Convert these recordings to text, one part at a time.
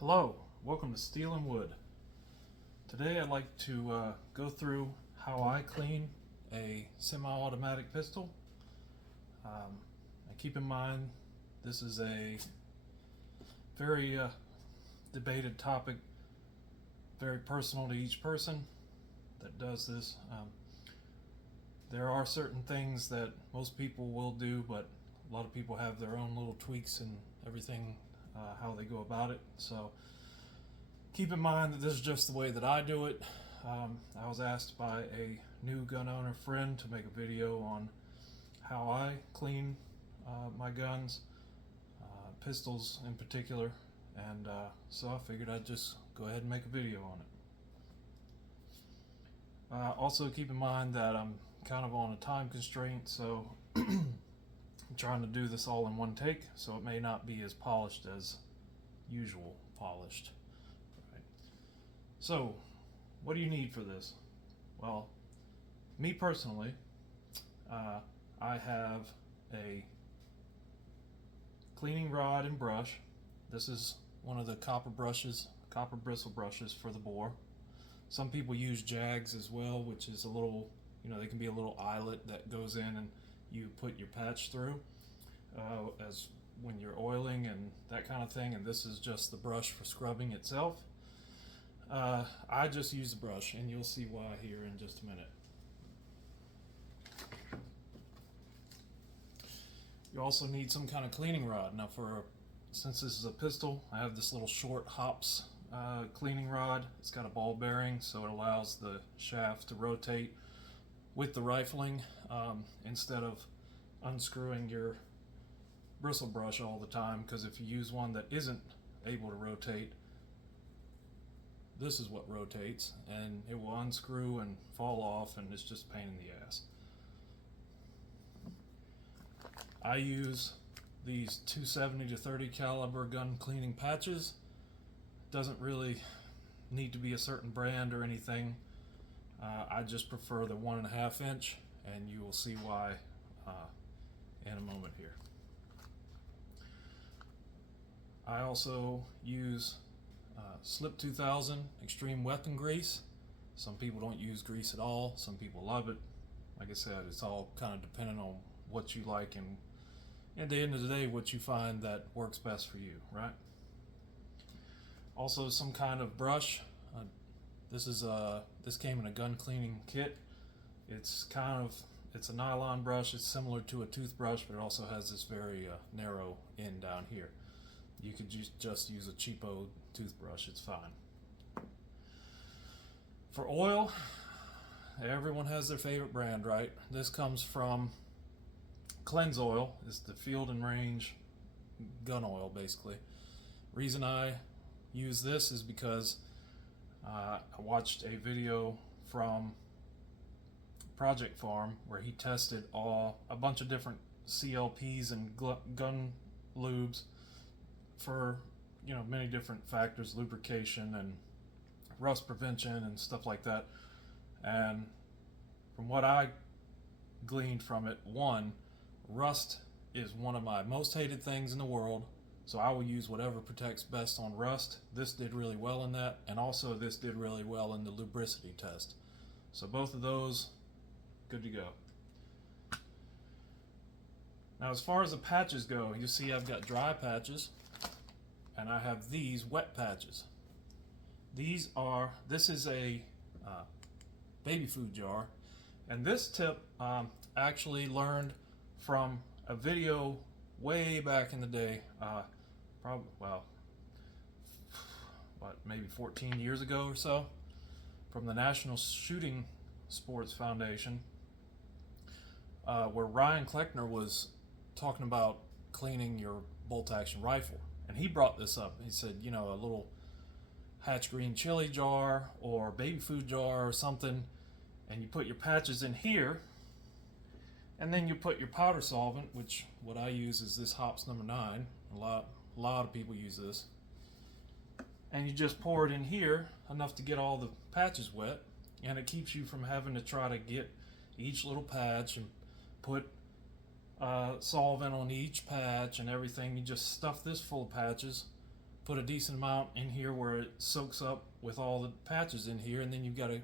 Hello, welcome to Steel and Wood. Today I'd like to go through how I clean a semi-automatic pistol. And keep in mind this is a very debated topic, very personal to each person that does this. There are certain things that most people will do, but a lot of people have their own little tweaks and everything, how they go about it. So keep in mind that this is just the way that I do it. I was asked by a new gun owner friend to make a video on how I clean my guns, pistols in particular, and so I figured I'd just go ahead and make a video on it. Also keep in mind that I'm kind of on a time constraint, so I'm trying to do this all in one take, so it may not be as polished as usual polished. Right. So, what do you need for this? Well, me personally, I have a cleaning rod and brush. This is one of the copper bristle brushes for the bore. Some people use jags as well, which is a little, they can be a little eyelet that goes in and you put your patch through as when you're oiling and that kind of thing, and this is just the brush for scrubbing itself. I just use the brush, and you'll see why here in just a minute. You also need some kind of cleaning rod. Now since this is a pistol, I have this little short hops cleaning rod. It's got a ball bearing, so it allows the shaft to rotate with the rifling instead of unscrewing your bristle brush all the time, because if you use one that isn't able to rotate, this is what rotates, and it will unscrew and fall off, and it's just a pain in the ass. I use these 270 to 30 caliber gun cleaning patches. Doesn't really need to be a certain brand or anything. I just prefer the 1.5 inch, and you will see why in a moment here. I also use Slip 2000 Extreme Weapon Grease. Some people don't use grease at all. Some people love it. Like I said, it's all kind of dependent on what you like, and at the end of the day, what you find that works best for you, right? Also, some kind of brush. This came in a gun cleaning kit. It's a nylon brush. It's similar to a toothbrush, but it also has this very narrow end down here. You could just use a cheapo toothbrush, it's fine. For oil, everyone has their favorite brand, right? This comes from Cleanse Oil. It's the Field and Range gun oil, basically. Reason I use this is because I watched a video from Project Farm where he tested a bunch of different CLPs and gun lubes for many different factors, lubrication and rust prevention and stuff like that. And from what I gleaned from it, one, rust is one of my most hated things in the world, so I will use whatever protects best on rust. This did really well in that, and also this did really well in the lubricity test. So both of those, good to go. Now as far as the patches go, you see I've got dry patches, and I have these wet patches. This is a baby food jar, and this tip actually learned from a video way back in the day, maybe 14 years ago or so, from the National Shooting Sports Foundation, where Ryan Kleckner was talking about cleaning your bolt action rifle. And he brought this up. He said, a little Hatch Green chili jar or baby food jar or something, and you put your patches in here, and then you put your powder solvent, which what I use is this Hops number 9. A lot of people use this. And you just pour it in here, enough to get all the patches wet, and it keeps you from having to try to get each little patch and put solvent on each patch and everything. You just stuff this full of patches, put a decent amount in here where it soaks up with all the patches in here, and then you've got a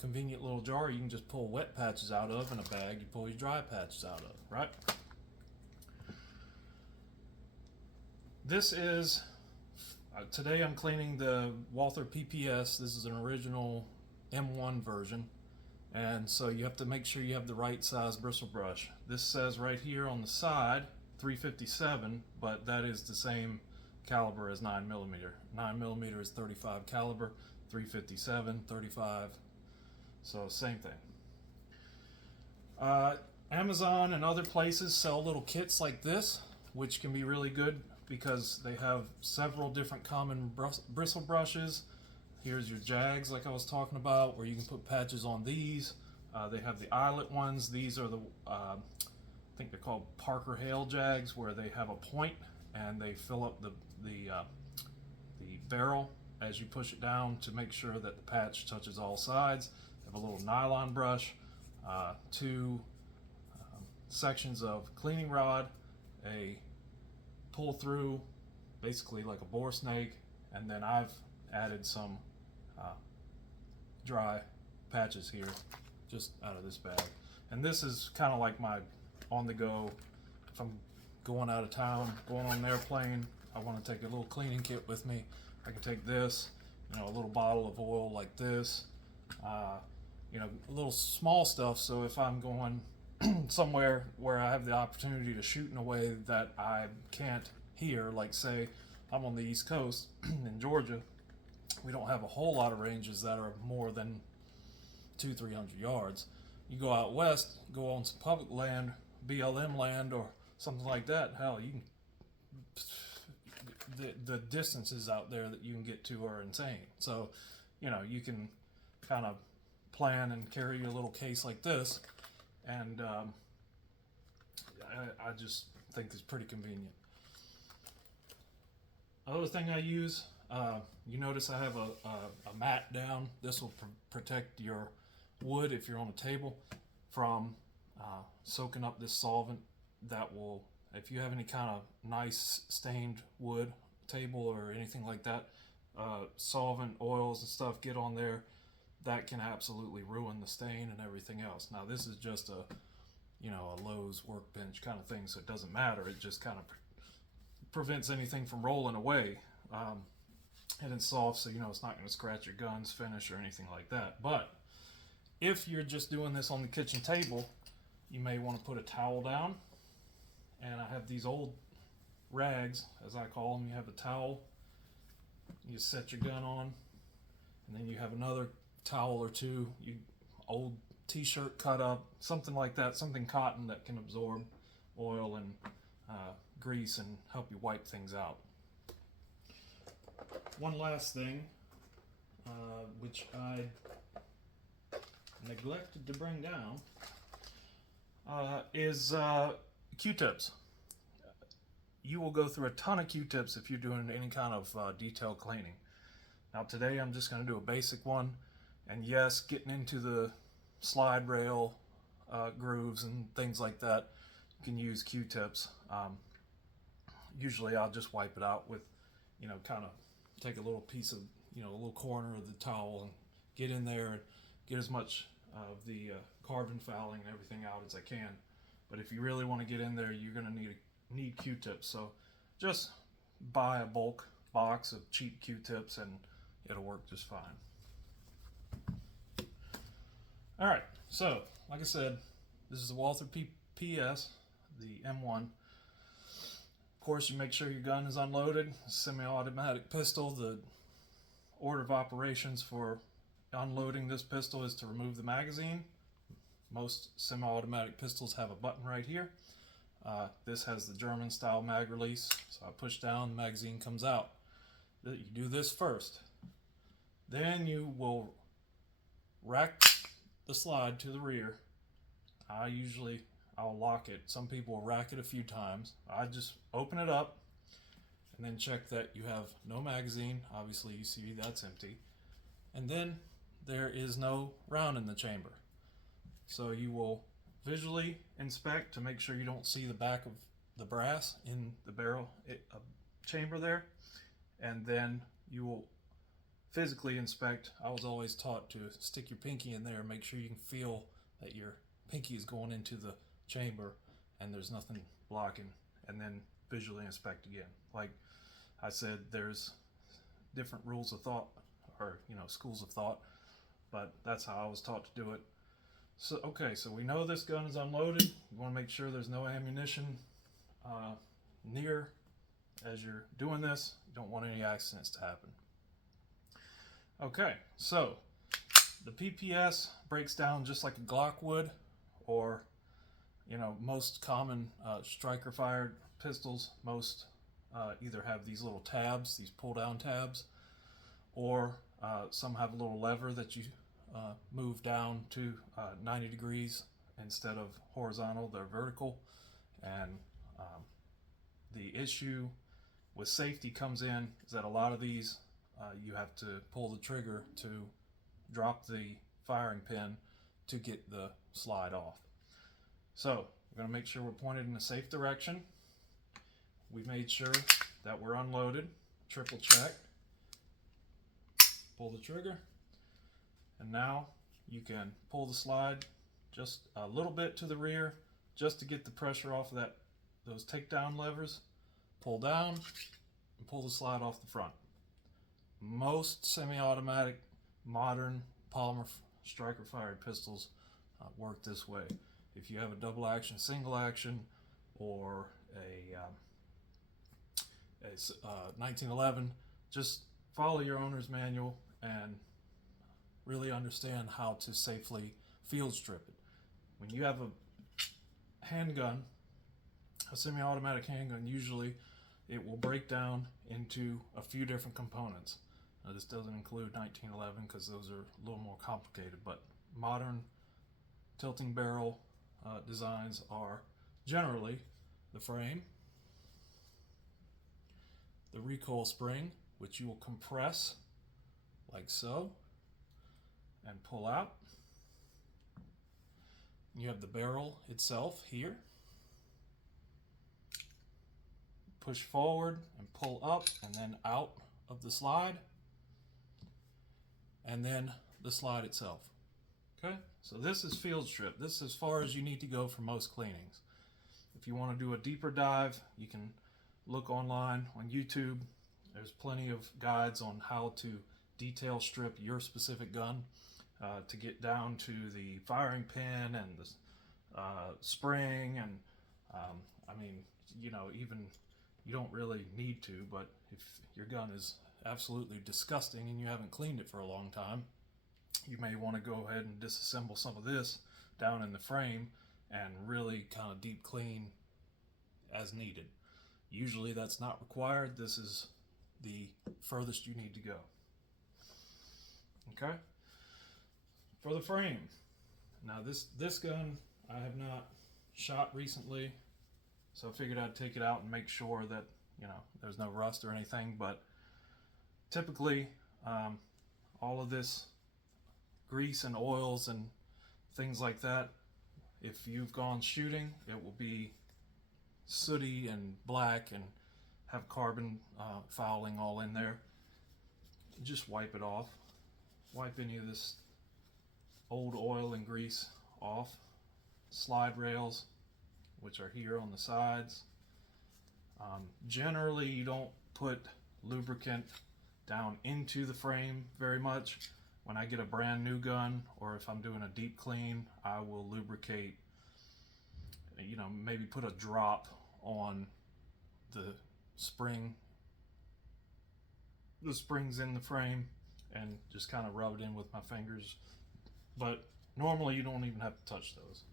convenient little jar you can just pull wet patches out of. In a bag you pull your dry patches out of, right? This is today I'm cleaning the Walther PPS. This is an original M1 version, and so you have to make sure you have the right size bristle brush. This says right here on the side 357, but that is the same caliber as 9mm. 9mm is 35 caliber, 357 35, so same thing. Amazon and other places sell little kits like this, which can be really good because they have several different common bristle brushes. Here's your Jags, like I was talking about, where you can put patches on these. They have the eyelet ones. These are the I think they're called Parker Hale Jags, where they have a point and they fill up the barrel as you push it down to make sure that the patch touches all sides. They have a little nylon brush, two sections of cleaning rod, a pull through, basically like a bore snake, and then I've added some dry patches here just out of this bag. And this is kind of like my on the go. If I'm going out of town, going on an airplane, I want to take a little cleaning kit with me. I can take this, a little bottle of oil like this, a little small stuff. So if I'm going somewhere where I have the opportunity to shoot in a way that I can't here, like say I'm on the East Coast in Georgia, we don't have a whole lot of ranges that are more than 200-300 yards. You go out west, go on some public land, BLM land or something like that, hell, you can, the distances out there that you can get to are insane. So you can kind of plan and carry a little case like this, and I just think it's pretty convenient. Other thing I use, you notice I have a mat down. This will protect your wood if you're on a table from soaking up this solvent that will, if you have any kind of nice stained wood table or anything like that, solvent, oils and stuff get on there, that can absolutely ruin the stain and everything else. Now this is just a Lowe's workbench kind of thing, so it doesn't matter. It just kind of prevents anything from rolling away. And it's soft, so it's not going to scratch your guns finish or anything like that. But if you're just doing this on the kitchen table, you may want to put a towel down. And I have these old rags, as I call them. You have a towel, you set your gun on, and then you have another towel or two, old t-shirt cut up, something like that, something cotton that can absorb oil and grease and help you wipe things out. One last thing, which I neglected to bring down, is Q-tips. You will go through a ton of Q-tips if you're doing any kind of detailed cleaning. Now today I'm just going to do a basic one, and yes, getting into the slide rail grooves and things like that, you can use Q-tips. Usually I'll just wipe it out with, kind of take a little piece of, a little corner of the towel and get in there and get as much of the carbon fouling and everything out as I can. But if you really want to get in there, you're going to need Q-tips. So just buy a bulk box of cheap Q-tips and it'll work just fine. All right, so like I said, this is the Walther PS, the M1. Of course, you make sure your gun is unloaded. Semi-automatic pistol. The order of operations for unloading this pistol is to remove the magazine. Most semi-automatic pistols have a button right here. This has the German style mag release, so I push down, the magazine comes out. You do this first. Then you will rack the slide to the rear. I'll lock it. Some people will rack it a few times. I just open it up and then check that you have no magazine. Obviously you see that's empty. And then there is no round in the chamber. So you will visually inspect to make sure you don't see the back of the brass in the barrel chamber there. and then you will physically inspect. I was always taught to stick your pinky in there and make sure you can feel that your pinky is going into the chamber and there's nothing blocking, and then visually inspect again. Like I said, there's different rules of thought, or schools of thought, but that's how I was taught to do it. So okay, so we know this gun is unloaded. You want to make sure there's no ammunition near as you're doing this. You don't want any accidents to happen. Okay, so the PPS breaks down just like a Glock would, or most common striker fired pistols. Most either have these little tabs, these pull down tabs, or some have a little lever that you move down to 90 degrees instead of horizontal. They're vertical, and the issue with safety comes in is that a lot of these you have to pull the trigger to drop the firing pin to get the slide off. So we're going to make sure we're pointed in a safe direction. We made sure that we're unloaded, triple check, pull the trigger, and now you can pull the slide just a little bit to the rear just to get the pressure off of those takedown levers. Pull down and pull the slide off the front. Most semi-automatic modern polymer striker fired pistols work this way. If you have a double action, single action, or a 1911, just follow your owner's manual and really understand how to safely field strip it. When you have a handgun, a semi-automatic handgun, usually it will break down into a few different components. Now, this doesn't include 1911 because those are a little more complicated, but modern tilting barrel designs are generally the frame, the recoil spring, which you will compress like so and pull out. You have the barrel itself here. Push forward and pull up and then out of the slide, and then the slide itself. Okay, so this is field strip. This is as far as you need to go for most cleanings. If you want to do a deeper dive, you can look online on YouTube. There's plenty of guides on how to detail strip your specific gun to get down to the firing pin and the spring, and even you don't really need to, but if your gun is absolutely disgusting and you haven't cleaned it for a long time, you may want to go ahead and disassemble some of this down in the frame and really kind of deep clean as needed. Usually that's not required. This is the furthest you need to go. Okay? For the frame. Now this gun I have not shot recently, so I figured I'd take it out and make sure that there's no rust or anything, but typically all of this grease and oils and things like that, if you've gone shooting, it will be sooty and black and have carbon fouling all in there. Just wipe it off. Wipe any of this old oil and grease off. Slide rails, which are here on the sides. Generally, you don't put lubricant down into the frame very much. When I get a brand new gun, or if I'm doing a deep clean, I will lubricate, maybe put a drop on the springs in the frame and just kind of rub it in with my fingers. But normally you don't even have to touch those.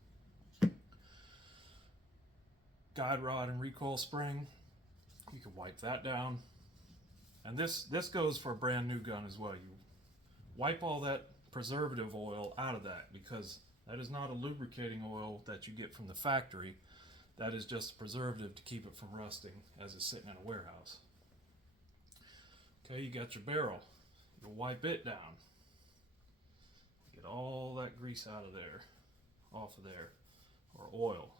Guide rod and recoil spring, you can wipe that down. And this goes for a brand new gun as well. You wipe all that preservative oil out of that, because that is not a lubricating oil that you get from the factory. That is just a preservative to keep it from rusting as it's sitting in a warehouse. Okay, you got your barrel. You'll wipe it down. Get all that grease out of there, off of there, or oil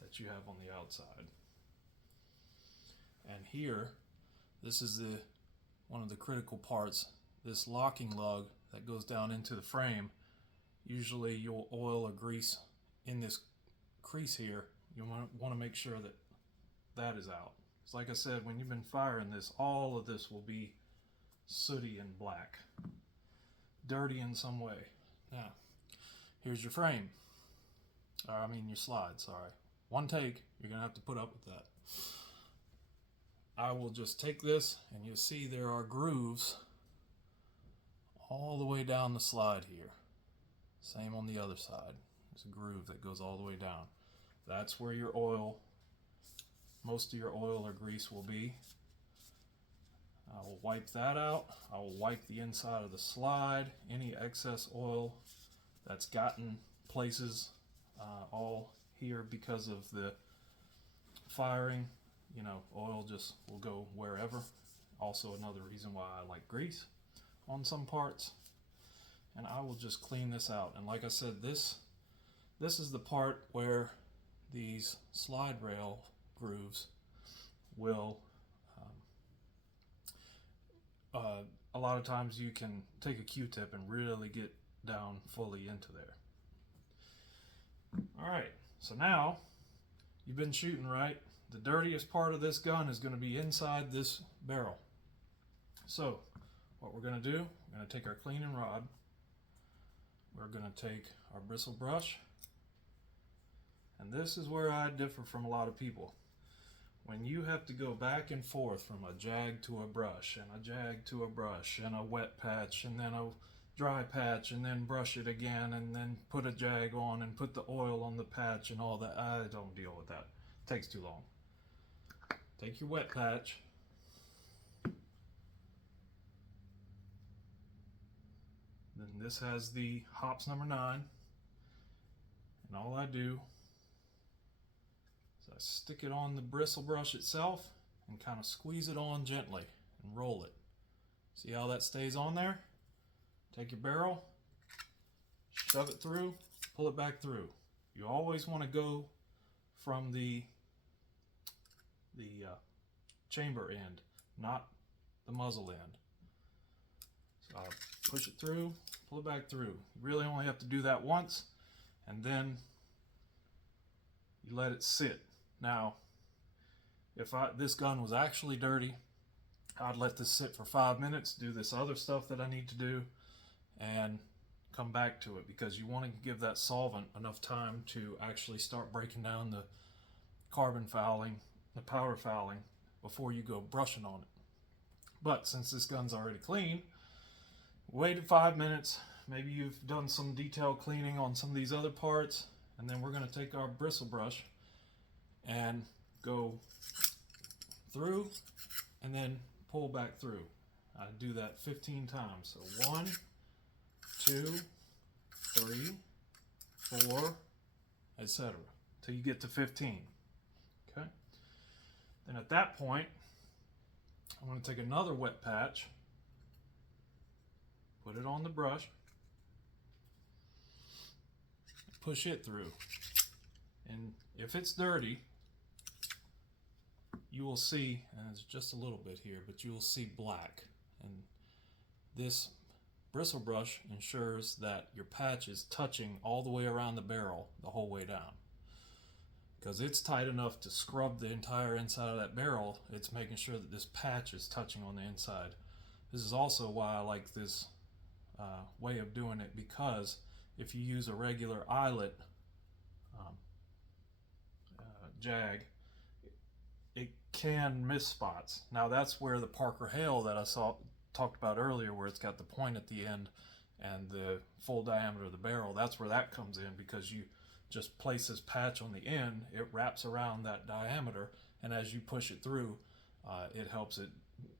that you have on the outside. And here, this is the one of the critical parts, this locking lug that goes down into the frame. Usually you'll oil or grease in this crease here. You want to make sure that that is out. It's like I said, when you've been firing this, all of this will be sooty and black, dirty in some way. Now, here's your frame. I mean your slide, sorry. One take, you're gonna have to put up with that. I will just take this and you'll see there are grooves all the way down the slide here. Same on the other side. There's a groove that goes all the way down. That's where your oil, most of your oil or grease will be. I will wipe that out. I will wipe the inside of the slide, any excess oil that's gotten places all here because of the firing. You know, oil just will go wherever. Also another reason why I like grease on some parts. And I will just clean this out. And like I said, this is the part where these slide rail grooves will a lot of times you can take a Q-tip and really get down fully into there. Alright, so now you've been shooting, right? The dirtiest part of this gun is going to be inside this barrel. So what we're going to do, we're going to take our cleaning rod, we're going to take our bristle brush, and this is where I differ from a lot of people. When you have to go back and forth from a jag to a brush, and a jag to a brush, and a wet patch, and then a dry patch, and then brush it again, and then put a jag on, and put the oil on the patch, and all that, I don't deal with that. It takes too long. Take your wet patch, then this has the hops number 9, and all I do I stick it on the bristle brush itself and kind of squeeze it on gently and roll it. See how that stays on there? Take your barrel, shove it through, pull it back through. You always want to go from the chamber end, not the muzzle end. So I'll push it through, pull it back through. You really only have to do that once, and then you let it sit. Now, if this gun was actually dirty, I'd let this sit for 5 minutes, do this other stuff that I need to do, and come back to it, because you want to give that solvent enough time to actually start breaking down the carbon fouling, the powder fouling, before you go brushing on it. But since this gun's already clean, waited 5 minutes, maybe you've done some detail cleaning on some of these other parts, and then we're going to take our bristle brush and go through and then pull back through. I do that 15 times. So 1, 2, 3, 4, etc. till you get to 15. Okay. Then at that point, I'm going to take another wet patch, put it on the brush, push it through. And if it's dirty, you will see, and it's just a little bit here, but you will see black. And this bristle brush ensures that your patch is touching all the way around the barrel the whole way down. Because it's tight enough to scrub the entire inside of that barrel, it's making sure that this patch is touching on the inside. This is also why I like this way of doing it, because if you use a regular eyelet jag, it can miss spots. Now that's where the Parker Hale that I talked about earlier, where it's got the point at the end and the full diameter of the barrel, that's where that comes in, because you just place this patch on the end, it wraps around that diameter, and as you push it through, it helps it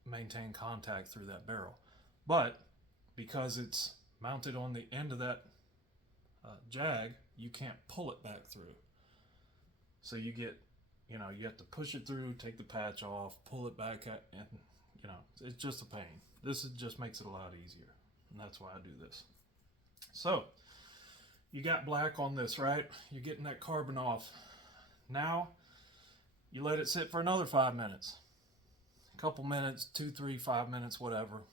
maintain contact through that barrel. But because it's mounted on the end of that jag, you can't pull it back through. So you get, you have to push it through, take the patch off, pull it back, and it's just a pain. This just makes it a lot easier, and that's why I do this. So you got black on this, right? You're getting that carbon off. Now you let it sit for another 5 minutes. couple minutes, 2, 3, 5 minutes, whatever.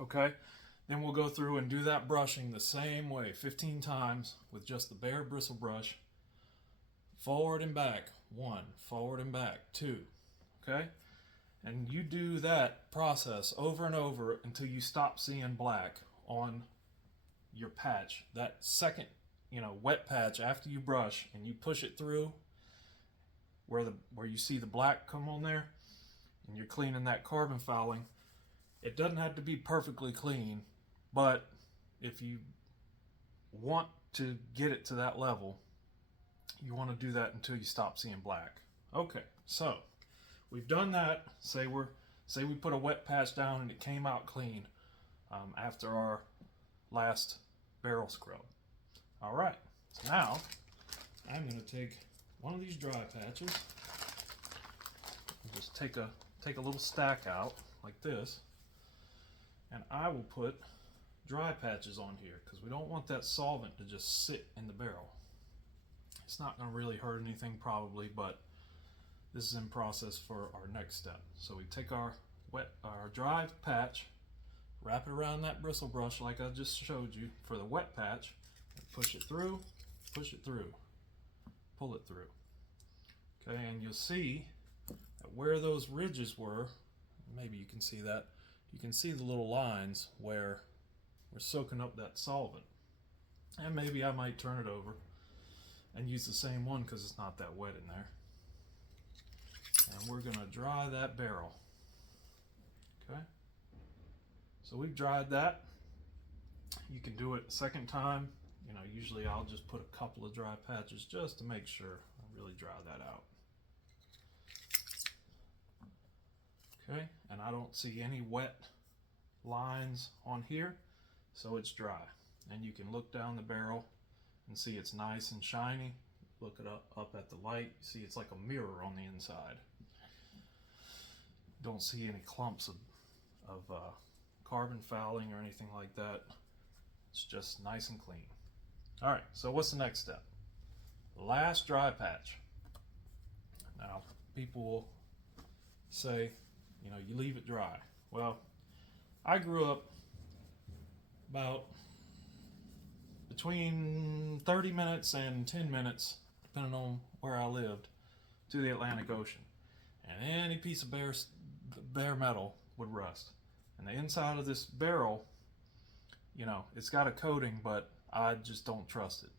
Okay, then we'll go through and do that brushing the same way 15 times with just the bare bristle brush. Forward and back, 1, forward and back, 2. Okay, and you do that process over and over until you stop seeing black on your patch. That second, wet patch after you brush and you push it through where you see the black come on there, and you're cleaning that carbon fouling. It doesn't have to be perfectly clean, but if you want to get it to that level, you want to do that until you stop seeing black. Okay, so we've done that. Say we put a wet patch down and it came out clean after our last barrel scrub. All right, so now I'm going to take one of these dry patches and just take a little stack out like this, and I will put dry patches on here because we don't want that solvent to just sit in the barrel. It's not going to really hurt anything probably, but this is in process for our next step. So we take our dry patch, wrap it around that bristle brush like I just showed you for the wet patch, and push it through, pull it through. Okay, and you'll see that where those ridges were, maybe you can see that, you can see the little lines where we're soaking up that solvent. And maybe I might turn it over and use the same one because it's not that wet in there. And we're going to dry that barrel. Okay, so we've dried that. You can do it a second time. Usually I'll just put a couple of dry patches just to make sure I really dry that out. Okay, and I don't see any wet lines on here, so it's dry. And you can look down the barrel and see it's nice and shiny. Look it up at the light, you see it's like a mirror on the inside. Don't see any clumps of carbon fouling or anything like that. It's just nice and clean. All right, so what's the next step? Last dry patch. Now, people will say, you leave it dry. Well, I grew up about between 30 minutes and 10 minutes, depending on where I lived, to the Atlantic Ocean. And any piece of bare metal would rust. And the inside of this barrel, it's got a coating, but I just don't trust it.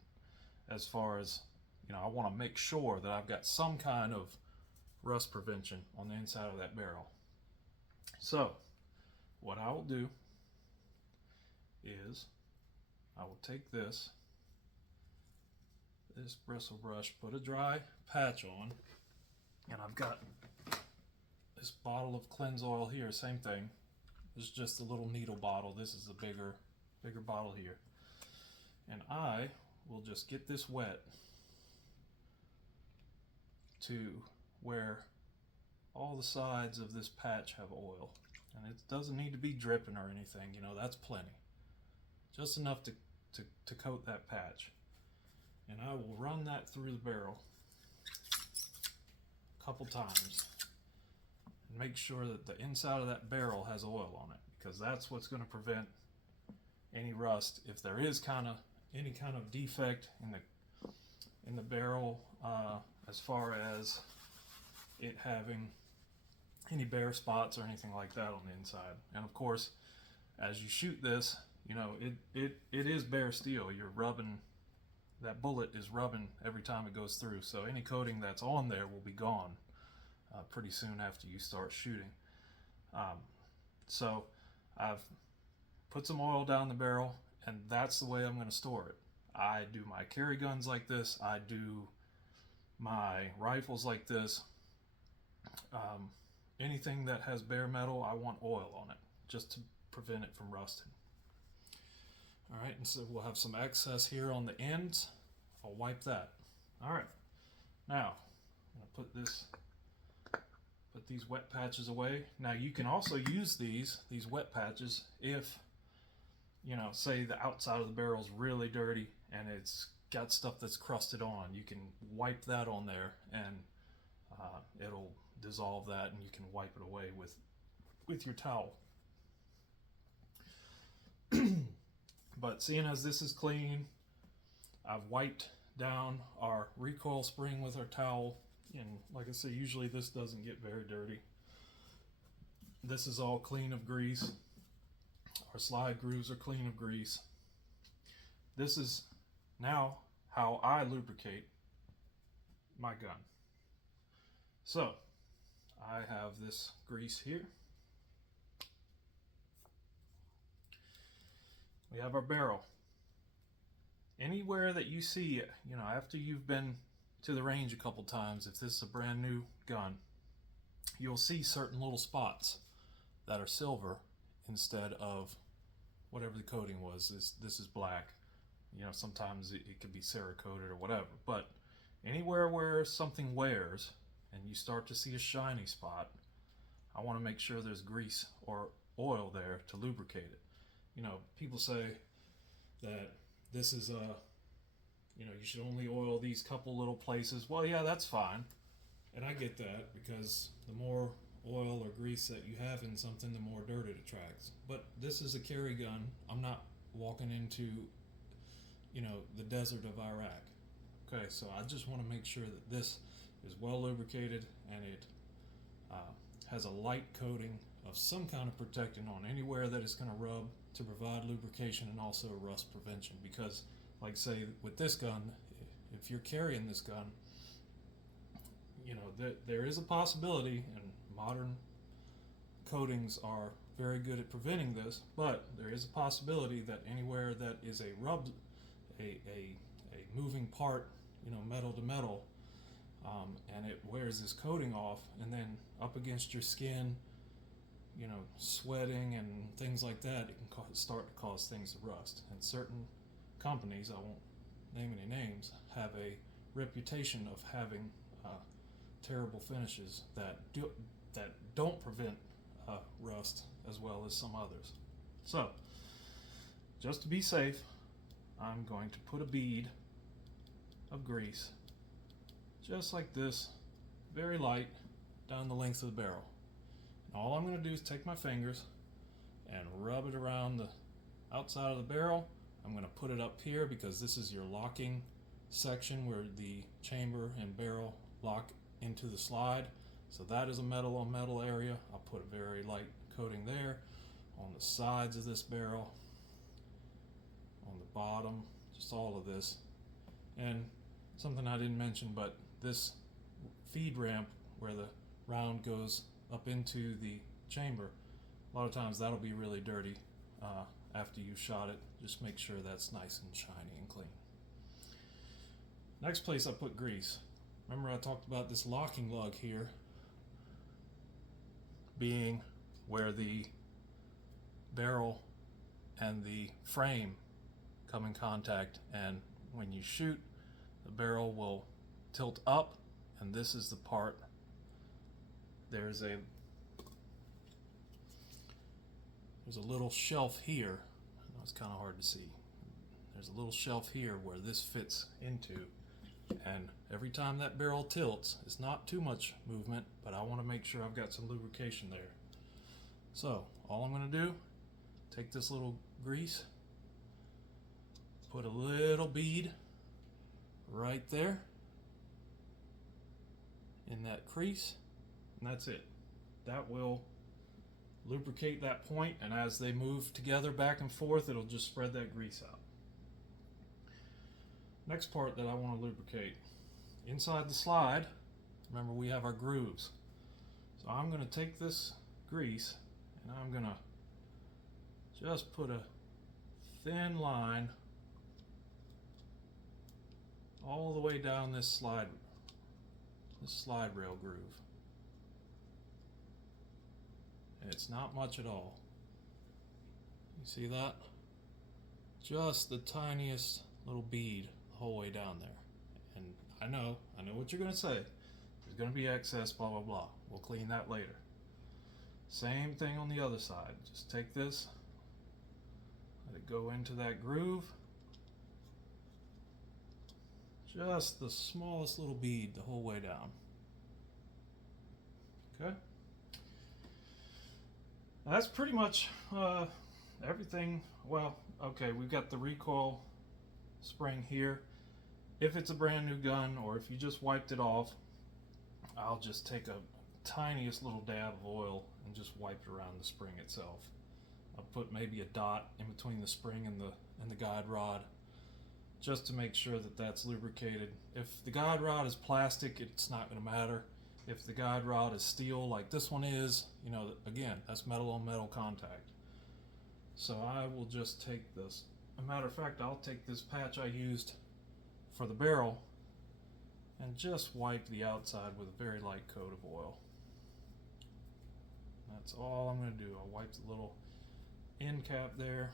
As far as, I want to make sure that I've got some kind of rust prevention on the inside of that barrel. So, what I will do is I will take this bristle brush, put a dry patch on, and I've got this bottle of cleanse oil here, same thing. This is just a little needle bottle. This is the bigger bottle here. And I will just get this wet to where all the sides of this patch have oil. And it doesn't need to be dripping or anything, that's plenty. Just enough to coat that patch. And I will run that through the barrel a couple times and make sure that the inside of that barrel has oil on it, because that's what's going to prevent any rust if there is any kind of defect in the barrel, as far as it having any bare spots or anything like that on the inside. And of course, as you shoot this, it is bare steel. You're rubbing, that bullet is rubbing every time it goes through, so any coating that's on there will be gone pretty soon after you start shooting. So I've put some oil down the barrel, and that's the way I'm going to store it. I do my carry guns like this. I do my rifles like this. Anything that has bare metal, I want oil on it just to prevent it from rusting. All right, and so we'll have some excess here on the ends. I'll wipe that. All right, now I'm going to put these wet patches away. Now you can also use these wet patches if, say the outside of the barrel is really dirty and it's got stuff that's crusted on. You can wipe that on there, and it'll dissolve that, and you can wipe it away with your towel. But seeing as this is clean, I've wiped down our recoil spring with our towel, and like I say, usually this doesn't get very dirty. This is all clean of grease. Our slide grooves are clean of grease. This is now how I lubricate my gun. So I have this grease here. We have our barrel. Anywhere that you see, after you've been to the range a couple times, if this is a brand new gun, you'll see certain little spots that are silver instead of whatever the coating was. This is black. Sometimes it could be Cerakoted or whatever. But anywhere where something wears and you start to see a shiny spot, I want to make sure there's grease or oil there to lubricate it. People say that this is you should only oil these couple little places. Well, yeah, that's fine. And I get that, because the more oil or grease that you have in something, the more dirt it attracts. But this is a carry gun. I'm not walking into, the desert of Iraq. Okay, so I just want to make sure that this is well lubricated and it has a light coating of some kind of protectant on anywhere that it's going to rub to provide lubrication and also rust prevention. Because, like say, with this gun, if you're carrying this gun, there is a possibility, and modern coatings are very good at preventing this, but there is a possibility that anywhere that is a rubbed, a moving part, metal to metal, and it wears this coating off, and then up against your skin, sweating and things like that, it can start to cause things to rust. And certain companies, I won't name any names, have a reputation of having terrible finishes that don't prevent rust as well as some others. So, just to be safe, I'm going to put a bead of grease, just like this, very light, down the length of the barrel. And all I'm going to do is take my fingers and rub it around the outside of the barrel. I'm going to put it up here because this is your locking section where the chamber and barrel lock into the slide. So that is a metal on metal area. I'll put a very light coating there on the sides of this barrel, on the bottom, just all of this. And something I didn't mention, but this feed ramp where the round goes up into the chamber, a lot of times that'll be really dirty after you shot it. Just make sure that's nice and shiny and clean. Next place I put grease. Remember I talked about this locking lug here being where the barrel and the frame come in contact, and when you shoot, the barrel will tilt up, and this is the part. There's a little shelf here. I know it's kind of hard to see. There's a little shelf here where this fits into, and every time that barrel tilts, it's not too much movement, but I want to make sure I've got some lubrication there. So all I'm going to do, take this little grease, put a little bead right there in that crease, and that's it. That will lubricate that point, and as they move together back and forth, it'll just spread that grease out. Next part that I want to lubricate, inside the slide, remember we have our grooves. So I'm going to take this grease and I'm going to just put a thin line all the way down this slide rail groove. And it's not much at all. You see that? Just the tiniest little bead the whole way down there. And I know what you're going to say. There's going to be excess, blah, blah, blah. We'll clean that later. Same thing on the other side. Just take this, let it go into that groove. Just the smallest little bead the whole way down. Okay. Now that's pretty much everything. Well, okay, we've got the recoil spring here. If it's a brand new gun or if you just wiped it off, I'll just take a tiniest little dab of oil and just wipe it around the spring itself. I'll put maybe a dot in between the spring and the guide rod, just to make sure that that's lubricated. If the guide rod is plastic, it's not going to matter. If the guide rod is steel like this one is, you know, again, that's metal on metal contact. So I will just take this. As a matter of fact, I'll take this patch I used for the barrel and just wipe the outside with a very light coat of oil. That's all I'm going to do. I'll wipe the little end cap there,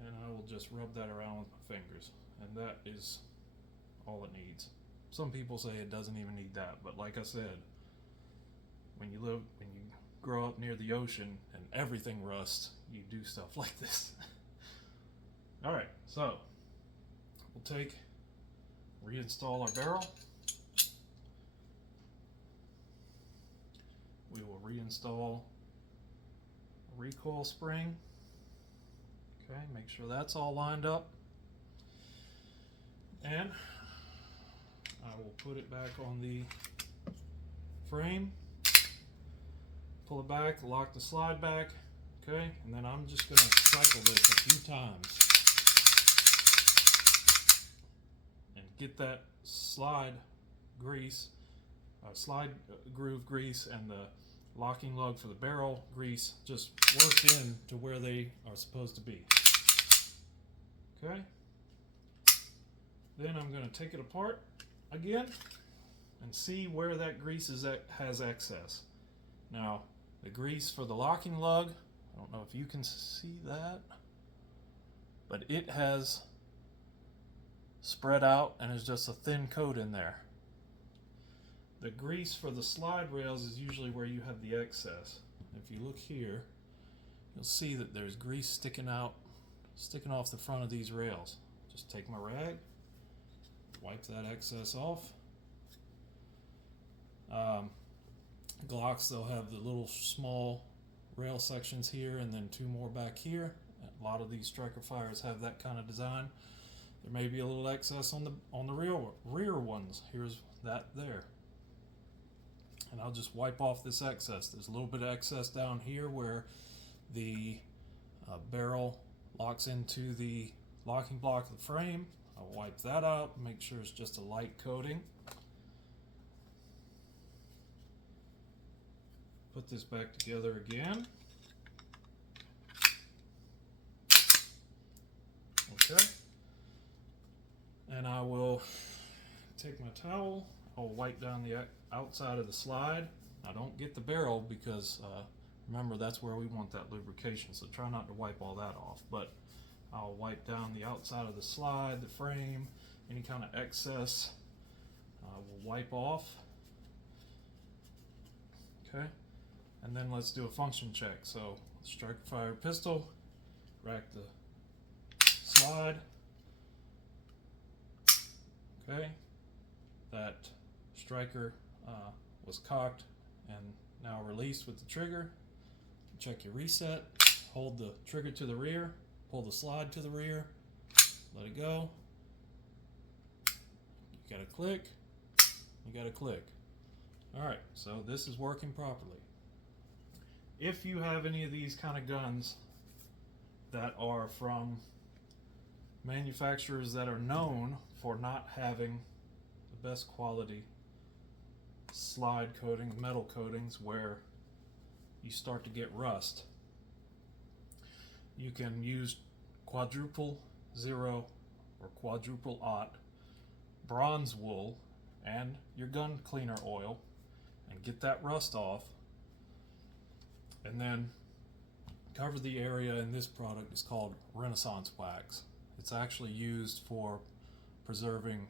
and I will just rub that around with my fingers, and that is all it needs. Some people say it doesn't even need that, but like I said, when you grow up near the ocean and everything rusts, you do stuff like this. Alright, so we'll reinstall our barrel. We will reinstall a recoil spring. Okay, make sure that's all lined up. And I will put it back on the frame, pull it back, lock the slide back, okay, and then I'm just going to cycle this a few times and get that slide groove grease and the locking lug for the barrel grease just worked in to where they are supposed to be. Okay, then I'm going to take it apart again and see where that grease has excess. Now, the grease for the locking lug, I don't know if you can see that, but it has spread out and is just a thin coat in there. The grease for the slide rails is usually where you have the excess. If you look here, you'll see that there's grease sticking off the front of these rails. Just take my rag, wipe that excess off. Glocks, they'll have the little small rail sections here and then two more back here. A lot of these striker fires have that kind of design. There may be a little excess on the rear ones. Here's that there. And I'll just wipe off this excess. There's a little bit of excess down here where the barrel locks into the locking block of the frame. I'll wipe that out, make sure it's just a light coating. Put this back together again. Okay. And I will take my towel, I'll wipe down the outside of the slide. Now don't get the barrel because remember that's where we want that lubrication, so try not to wipe all that off. But I'll wipe down the outside of the slide, the frame, any kind of excess we'll wipe off. Okay, and then let's do a function check. So striker fire pistol, rack the slide. Okay, that striker was cocked and now released with the trigger. Check your reset, hold the trigger to the rear, pull the slide to the rear, let it go. You got to click, you got to click. Alright, so this is working properly. If you have any of these kind of guns that are from manufacturers that are known for not having the best quality slide coating, metal coatings, where you start to get rust, you can use quadruple 0 or quadruple aught bronze wool and your gun cleaner oil and get that rust off, and then cover the area. In this product is called Renaissance wax. It's actually used for preserving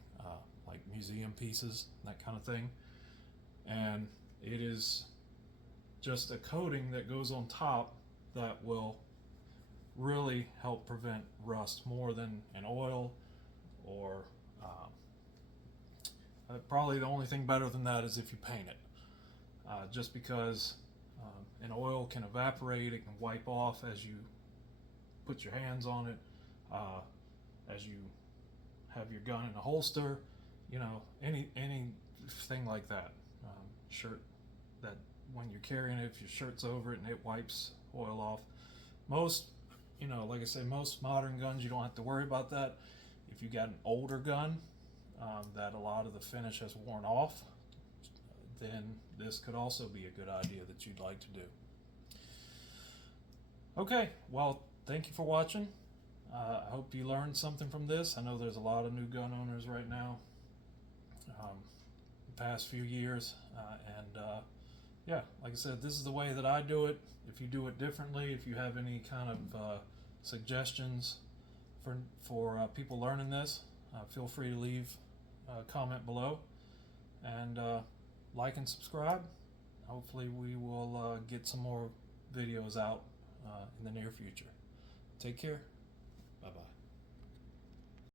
like museum pieces, that kind of thing, and it is just a coating that goes on top that will really help prevent rust more than an oil, or probably the only thing better than that is if you paint it. just because an oil can evaporate, it can wipe off as you put your hands on it, as you have your gun in a holster, you know, anything like that. Shirt that when you're carrying it, if your shirt's over it and it wipes oil off. Most, you know, like I say, most modern guns you don't have to worry about that. If you got an older gun that a lot of the finish has worn off, then this could also be a good idea that you'd like to do. Okay, well, thank you for watching. I hope you learned something from this. I know there's a lot of new gun owners right now, the past few years, yeah, like I said, this is the way that I do it. If you do it differently, if you have any kind of suggestions for people learning this, feel free to leave a comment below, and like and subscribe. Hopefully we will get some more videos out in the near future. Take care.